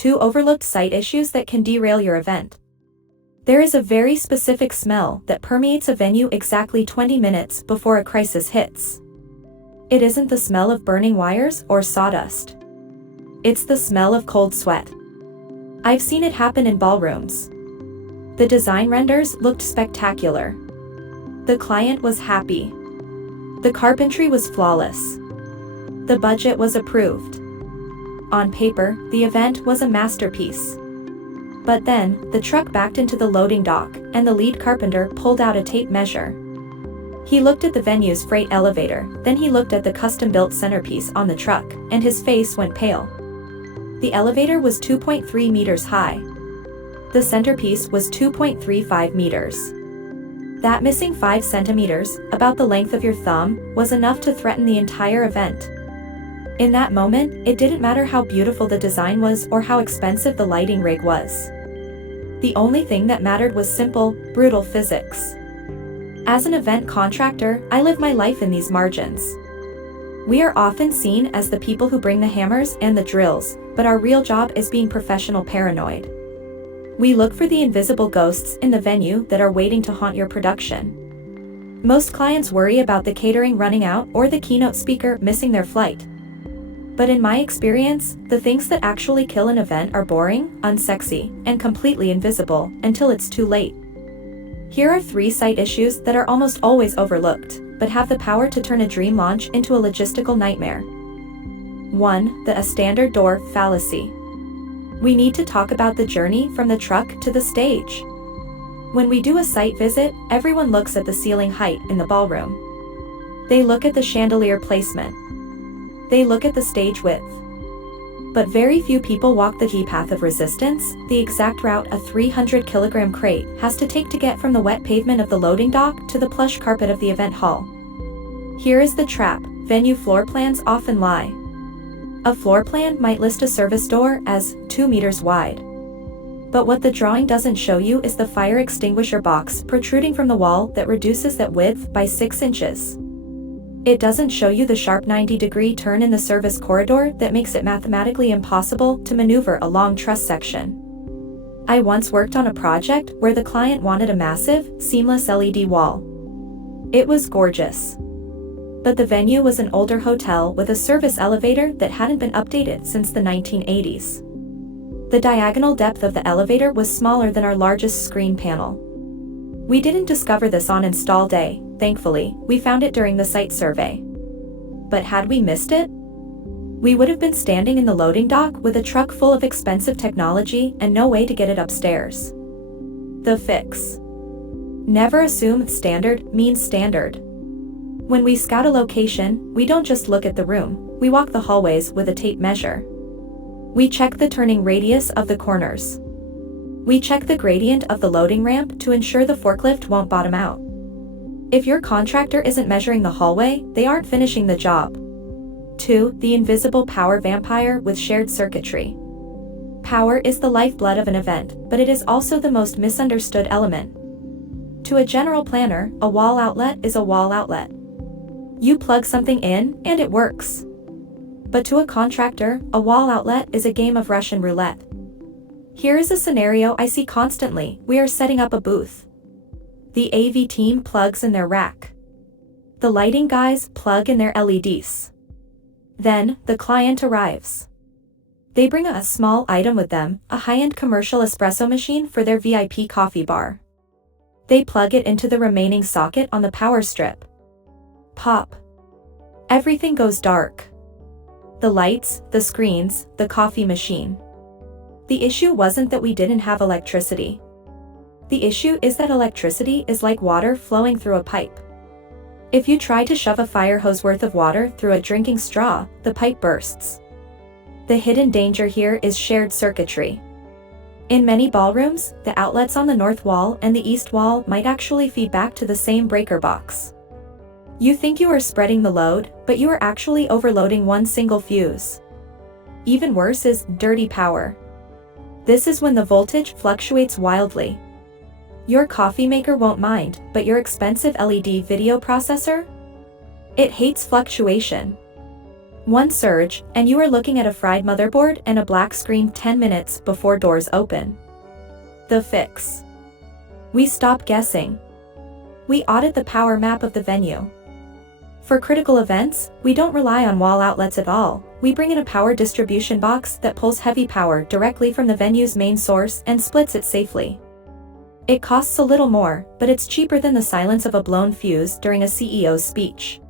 2 overlooked site issues that can derail your event. There is a very specific smell that permeates a venue exactly 20 minutes before a crisis hits. It isn't the smell of burning wires or sawdust. It's the smell of cold sweat. I've seen it happen in ballrooms. The design renders looked spectacular. The client was happy. The carpentry was flawless. The budget was approved. On paper, the event was a masterpiece. But then, the truck backed into the loading dock, and the lead carpenter pulled out a tape measure. He looked at the venue's freight elevator, then he looked at the custom-built centerpiece on the truck, and his face went pale. The elevator was 2.3 meters high. The centerpiece was 2.35 meters. That missing 5 centimeters, about the length of your thumb, was enough to threaten the entire event. In that moment, it didn't matter how beautiful the design was or how expensive the lighting rig was. The only thing that mattered was simple, brutal physics. As an event contractor, I live my life in these margins. We are often seen as the people who bring the hammers and the drills, but our real job is being professional paranoid. We look for the invisible ghosts in the venue that are waiting to haunt your production. Most clients worry about the catering running out or the keynote speaker missing their flight. But in my experience, the things that actually kill an event are boring, unsexy, and completely invisible until it's too late. Here are 3 site issues that are almost always overlooked, but have the power to turn a dream launch into a logistical nightmare. 1. The a standard door fallacy. We need to talk about the journey from the truck to the stage. When we do a site visit, everyone looks at the ceiling height in the ballroom. They look at the chandelier placement. They look at the stage width. But very few people walk the key path of resistance, the exact route a 300-kilogram crate has to take to get from the wet pavement of the loading dock to the plush carpet of the event hall. Here is the trap: venue floor plans often lie. A floor plan might list a service door as 2 meters wide. But what the drawing doesn't show you is the fire extinguisher box protruding from the wall that reduces that width by 6 inches. It doesn't show you the sharp 90-degree turn in the service corridor that makes it mathematically impossible to maneuver a long truss section. I once worked on a project where the client wanted a massive, seamless LED wall. It was gorgeous. But the venue was an older hotel with a service elevator that hadn't been updated since the 1980s. The diagonal depth of the elevator was smaller than our largest screen panel. We didn't discover this on install day, thankfully, we found it during the site survey. But had we missed it? We would have been standing in the loading dock with a truck full of expensive technology and no way to get it upstairs. The fix. Never assume standard means standard. When we scout a location, we don't just look at the room, we walk the hallways with a tape measure. We check the turning radius of the corners. We check the gradient of the loading ramp to ensure the forklift won't bottom out. If your contractor isn't measuring the hallway, they aren't finishing the job. 2. The invisible power vampire with shared circuitry. Power is the lifeblood of an event, but it is also the most misunderstood element. To a general planner, a wall outlet is a wall outlet. You plug something in, and it works. But to a contractor, a wall outlet is a game of Russian roulette. Here is a scenario I see constantly: we are setting up a booth. The AV team plugs in their rack. The lighting guys plug in their LEDs. Then, the client arrives. They bring a small item with them, a high-end commercial espresso machine for their VIP coffee bar. They plug it into the remaining socket on the power strip. Pop. Everything goes dark. The lights, the screens, the coffee machine. The issue wasn't that we didn't have electricity. The issue is that electricity is like water flowing through a pipe. If you try to shove a fire hose worth of water through a drinking straw, the pipe bursts. The hidden danger here is shared circuitry. In many ballrooms, the outlets on the north wall and the east wall might actually feed back to the same breaker box. You think you are spreading the load, but you are actually overloading one single fuse. Even worse is dirty power. This is when the voltage fluctuates wildly. Your coffee maker won't mind, but your expensive LED video processor? It hates fluctuation. One surge, and you are looking at a fried motherboard and a black screen 10 minutes before doors open. The fix. We stop guessing. We audit the power map of the venue. For critical events, we don't rely on wall outlets at all. We bring in a power distribution box that pulls heavy power directly from the venue's main source and splits it safely. It costs a little more, but it's cheaper than the silence of a blown fuse during a CEO's speech.